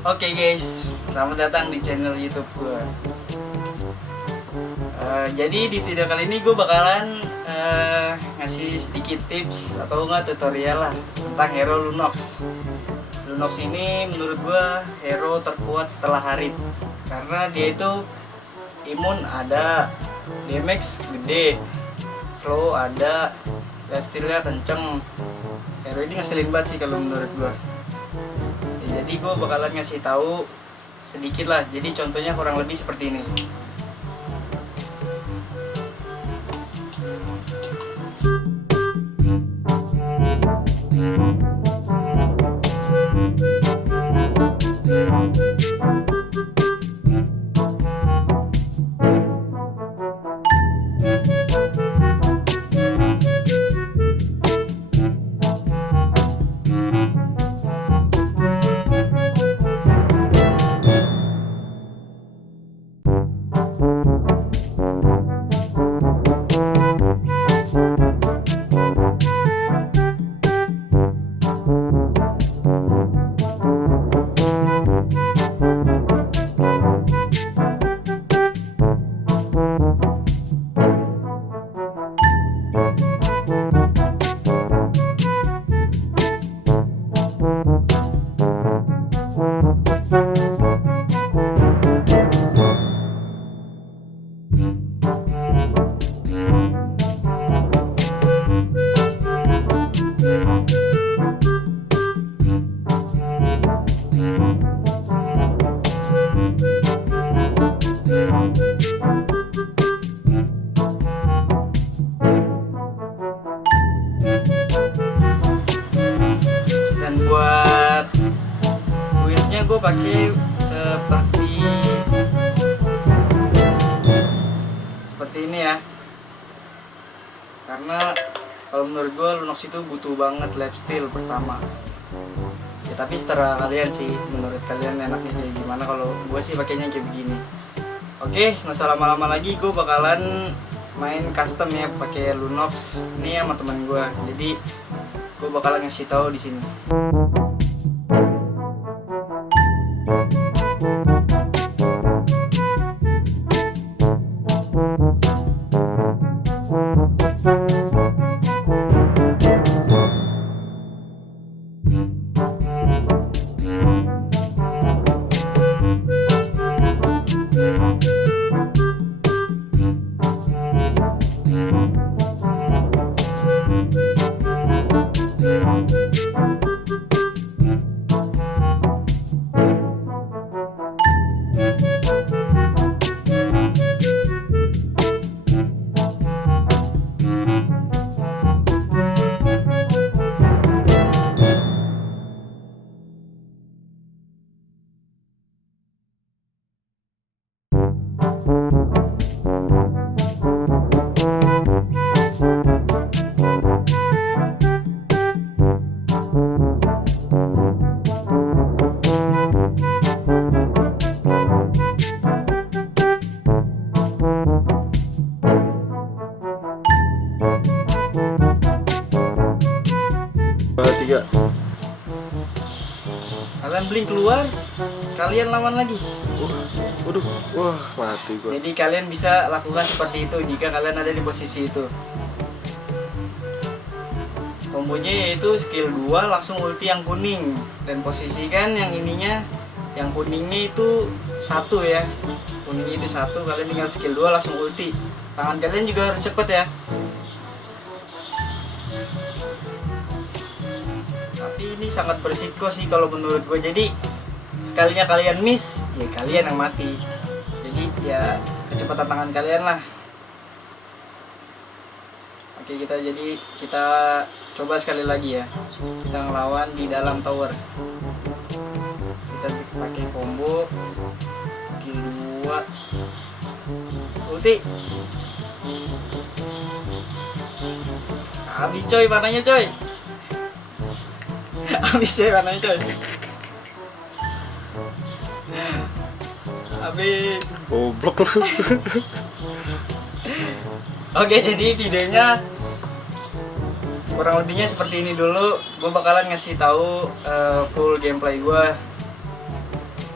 Oke guys, selamat datang di channel YouTube gue. Jadi di video kali ini gue bakalan ngasih sedikit tips atau enggak tutorial lah tentang hero Lunox. Lunox ini menurut gue hero terkuat setelah Harit karena dia itu imun ada, damage gede, slow ada, lifesteal-nya kenceng. Hero ini ngeselin banget sih kalau menurut gue. Jadi gue bakalan ngasih tahu sedikit lah. Jadi contohnya kurang lebih seperti ini. Buat build-nya gue pakai seperti ini ya, karena kalau menurut gue Lunox itu butuh banget lifesteal pertama ya, tapi setelah kalian sih, menurut kalian enaknya kayak gimana. Kalau gue sih pakainya kayak begini. Oke, nggak usah lama-lama lagi, gue bakalan main custom ya pakai Lunox ini sama teman gue. Jadi gue bakalan ngasih tahu di sini. Tiga. Kalian blink keluar, kalian lawan lagi. Waduh, wah mati gua. Jadi kalian bisa lakukan seperti itu jika kalian ada di posisi itu. Kombonya yaitu skill 2 langsung ulti yang kuning, dan posisikan yang ininya, yang kuningnya itu 1 ya. Kuningnya itu 1, kalian tinggal skill 2 langsung ulti. Tangan kalian juga harus cepet ya. Tapi ini sangat berisiko sih kalau menurut gue. Jadi sekalinya kalian miss, ya kalian yang mati. Jadi ya kecepatan tangan kalian lah. Oke, kita coba sekali lagi ya. Kita ngelawan di dalam tower. Kita pakai combo skill 2 ulti. Habis coy panahnya coy. Habis coy panahnya coy. Habis. Goblok lu. Oke, jadi videonya kurang lebihnya seperti ini dulu. Gue bakalan ngasih tahu full gameplay gue.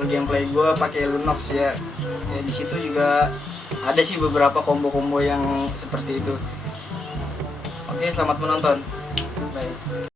full gameplay gue pakai Lunox ya. Ya di situ juga ada sih beberapa combo-combo yang seperti itu. Oke, selamat menonton. Bye.